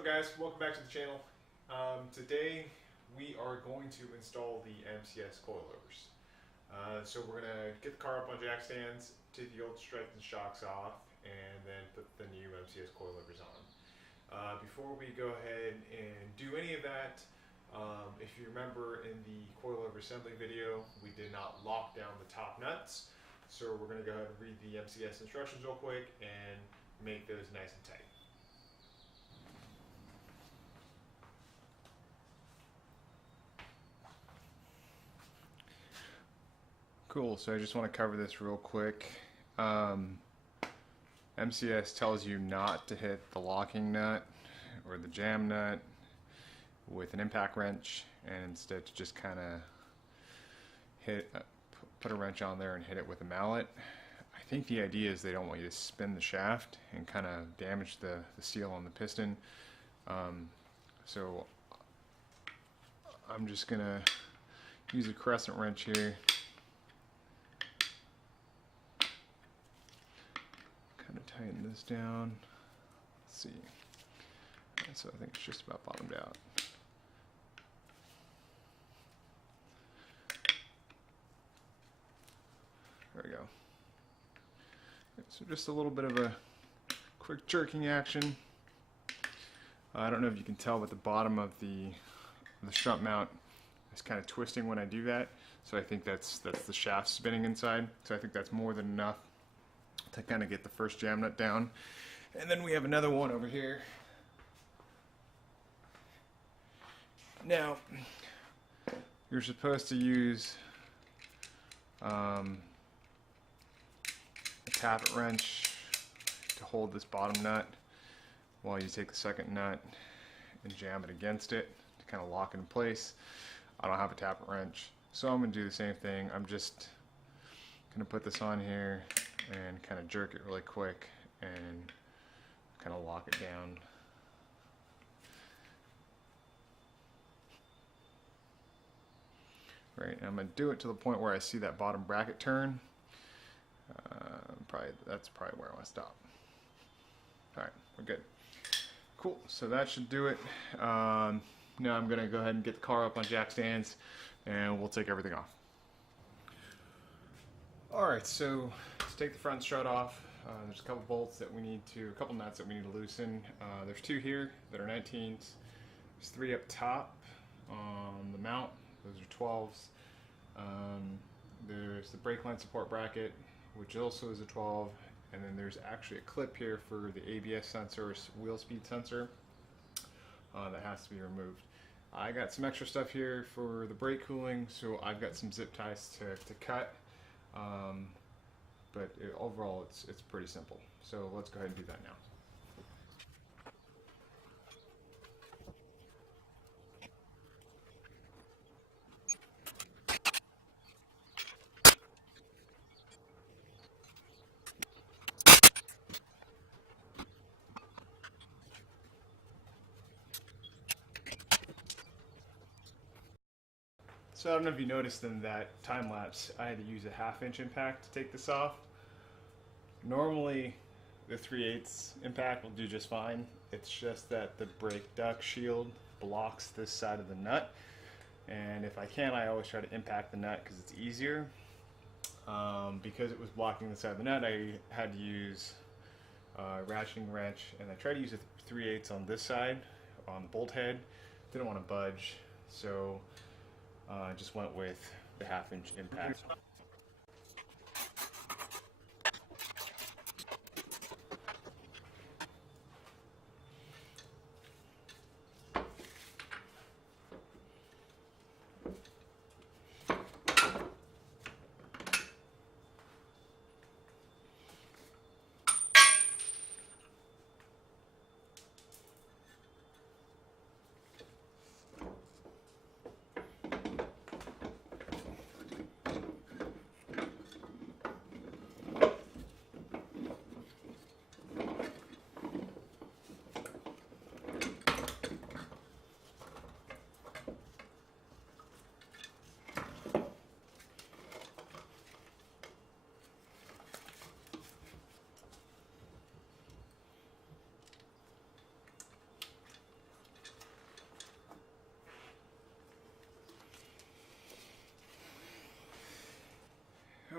up guys, welcome back to the channel. Today we are going to install the MCS Coilovers. So we're going to get the car up on jack stands, take the old struts and shocks off, and then put the new MCS Coilovers on. Before we go ahead and do any of that, if you remember in the coilover assembly video, we did not lock down the top nuts. So we're going to go ahead and read the MCS instructions real quick and make those nice and tight. Cool, so I just want to cover this real quick. MCS tells you not to hit the locking nut or the jam nut with an impact wrench, and instead to just kind of put a wrench on there and hit it with a mallet. I think the idea is they don't want you to spin the shaft and kind of damage the steel on the piston. So I'm just going to use a crescent wrench here. Kind of tighten this down. Let's see. Right, so I think it's just about bottomed out. There we go. So just a little bit of a quick jerking action. I don't know if you can tell, but the bottom of the strut mount is kind of twisting when I do that. So I think that's the shaft spinning inside. So I think that's more than enough to kind of get the first jam nut down. And then we have another one over here. Now, you're supposed to use a tappet wrench to hold this bottom nut while you take the second nut and jam it against it to kind of lock it in place. I don't have a tappet wrench, so I'm going to do the same thing. I'm just going to put this on here and kind of jerk it really quick and kind of lock it down. Right, and I'm going to do it to the point where I see that bottom bracket turn. That's probably where I want to stop. Alright, we're good. Cool, so that should do it. Now I'm going to go ahead and get the car up on jack stands and we'll take everything off. Alright, so to take the front strut off, there's a couple bolts that we need to, a couple nuts that we need to loosen. There's two here that are 19s. There's three up top on the mount. Those are 12s. There's the brake line support bracket, which also is a 12, and then there's actually a clip here for the ABS sensor or wheel speed sensor that has to be removed. I got some extra stuff here for the brake cooling, so I've got some zip ties to cut. But overall it's pretty simple. So let's go ahead and do that now. So I don't know if you noticed in that time lapse, I had to use a 1/2 inch impact to take this off. Normally the 3/8 impact will do just fine. It's just that the brake duct shield blocks this side of the nut. And if I can, I always try to impact the nut because it's easier. Because it was blocking the side of the nut, I had to use a ratcheting wrench, and I tried to use a 3/8 on this side, on the bolt head. Didn't want to budge, so I just went with the 1/2 inch impact.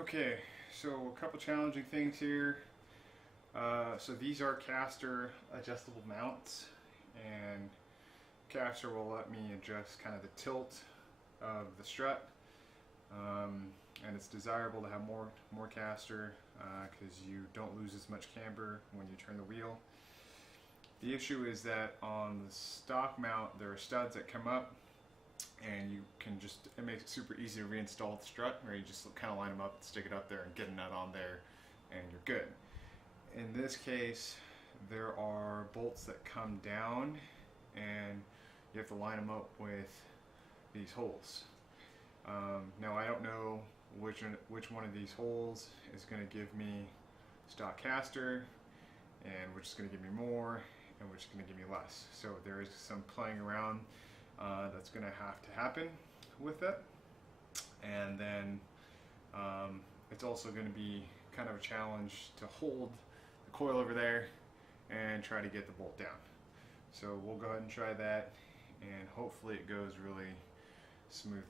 Okay, so a couple challenging things here. So these are caster adjustable mounts, and caster will let me adjust kind of the tilt of the strut, and it's desirable to have more caster because you don't lose as much camber when you turn the wheel. The issue is that on the stock mount there are studs that come up, and you can just, it makes it super easy to reinstall the strut, where you just kind of line them up, stick it up there, and get a nut on there, and you're good. In this case, there are bolts that come down, and you have to line them up with these holes. Now I don't know which one of these holes is going to give me stock caster, and which is going to give me more, and which is going to give me less. So there is some playing around that's going to have to happen with it. And then it's also going to be kind of a challenge to hold the coil over there and try to get the bolt down. So we'll go ahead and try that, and hopefully it goes really smoothly.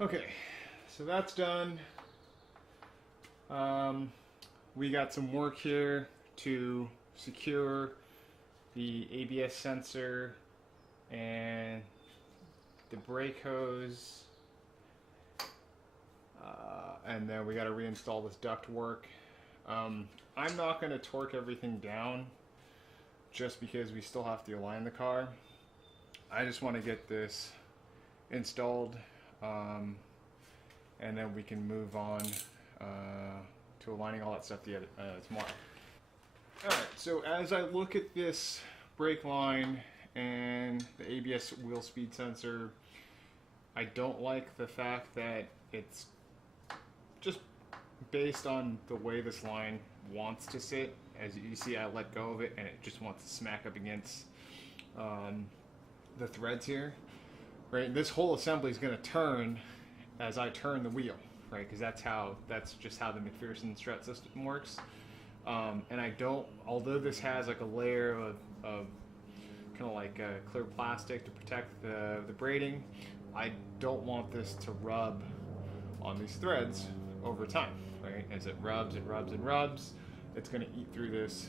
Okay, so that's done. We got some work here to secure the ABS sensor and the brake hose, and then we got to reinstall this duct work. I'm not going to torque everything down just because we still have to align the car. I just want to get this installed, and then we can move on to aligning all that stuff together tomorrow. Alright, so as I look at this brake line and the ABS wheel speed sensor, I don't like the fact that it's just based on the way this line wants to sit. As you see, I let go of it and it just wants to smack up against the threads here. Right, this whole assembly is going to turn as I turn the wheel, right? Because that's just how the McPherson strut system works. And I don't, although this has like a layer of kind of like clear plastic to protect the braiding, I don't want this to rub on these threads over time, right? As it rubs and rubs and rubs, it's going to eat through this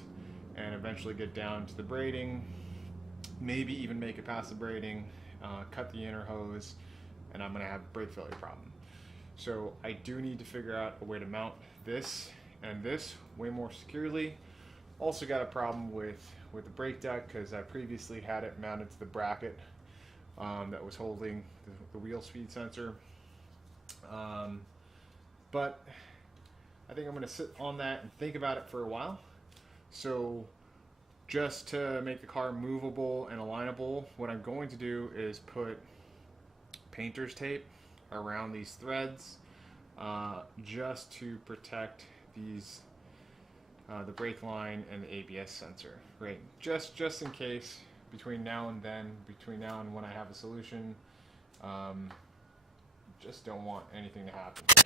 and eventually get down to the braiding, maybe even make it past the braiding, cut the inner hose, and I'm going to have a brake failure problem. So I do need to figure out a way to mount this and this way more securely. Also got a problem with the brake duct because I previously had it mounted to the bracket that was holding the wheel speed sensor. But I think I'm going to sit on that and think about it for a while. So just to make the car movable and alignable, what I'm going to do is put painter's tape around these threads just to protect these the brake line and the ABS sensor, right? Just in case between now and then, between now and when I have a solution, just don't want anything to happen here.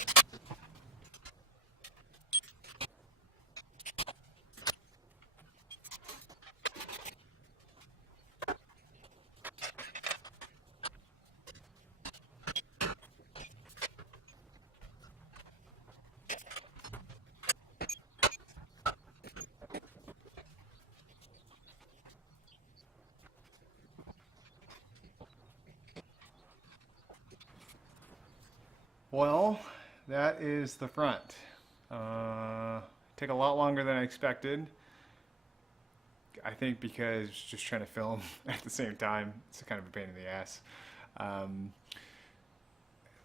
Well, that is the front. Took a lot longer than I expected. I think because just trying to film at the same time, it's kind of a pain in the ass.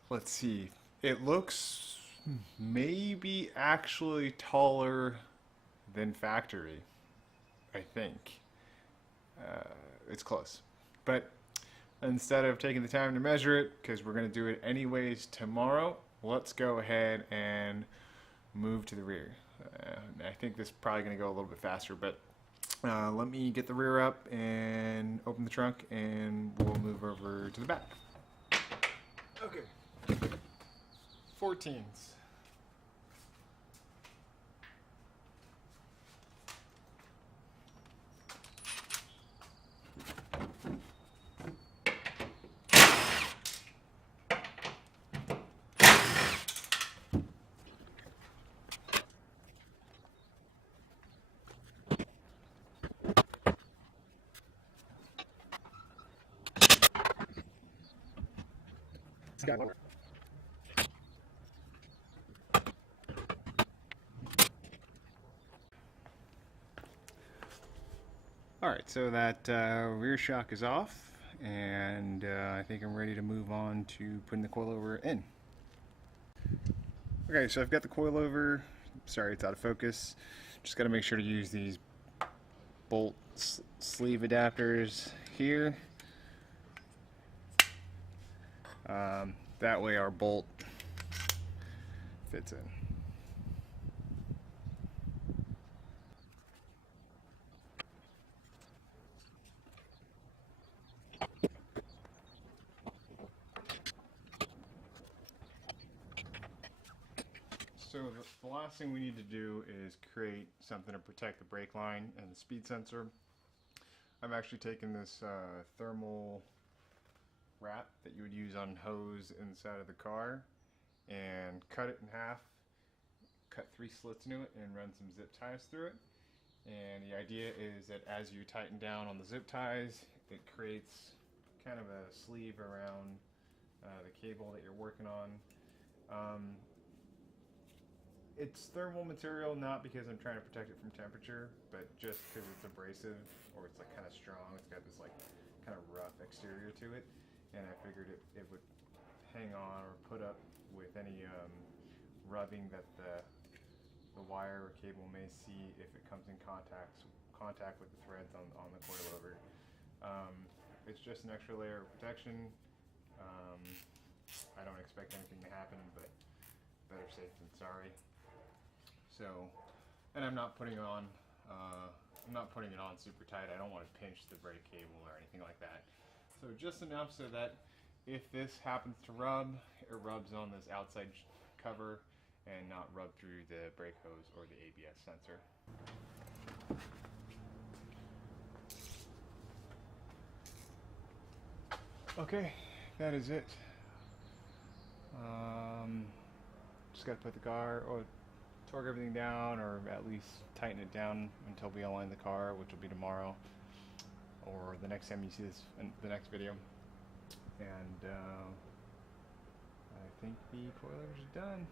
Let's see. It looks maybe actually taller than factory, I think. It's close. But instead of taking the time to measure it, because we're going to do it anyways tomorrow, let's go ahead and move to the rear. I think this is probably going to go a little bit faster, but let me get the rear up and open the trunk, and we'll move over to the back. Okay. 14s. Alright, so that rear shock is off, and I think I'm ready to move on to putting the coilover in. Okay, so I've got the coilover. Sorry, it's out of focus. Just got to make sure to use these bolt sleeve adapters here. That way our bolt fits in. So the last thing we need to do is create something to protect the brake line and the speed sensor. I've actually taken this thermal wrap that you would use on hose inside of the car and cut it in half, cut 3 slits into it, and run some zip ties through it. And the idea is that as you tighten down on the zip ties, it creates kind of a sleeve around the cable that you're working on. It's thermal material, not because I'm trying to protect it from temperature, but just because it's abrasive, or it's like kind of strong. It's got this like kind of rough exterior to it, and I figured it would hang on or put up with any rubbing that the wire or cable may see if it comes in contact with the threads on the coilover. It's just an extra layer of protection. I don't expect anything to happen, but better safe than sorry. So, and I'm not putting it on super tight. I don't want to pinch the brake cable or anything like that. So just enough so that if this happens to rub, it rubs on this outside cover and not rub through the brake hose or the ABS sensor. Okay, that is it. Just got to put the car, or torque everything down, or at least tighten it down until we align the car, which will be tomorrow, or the next time you see this in the next video. And I think the coilovers are done.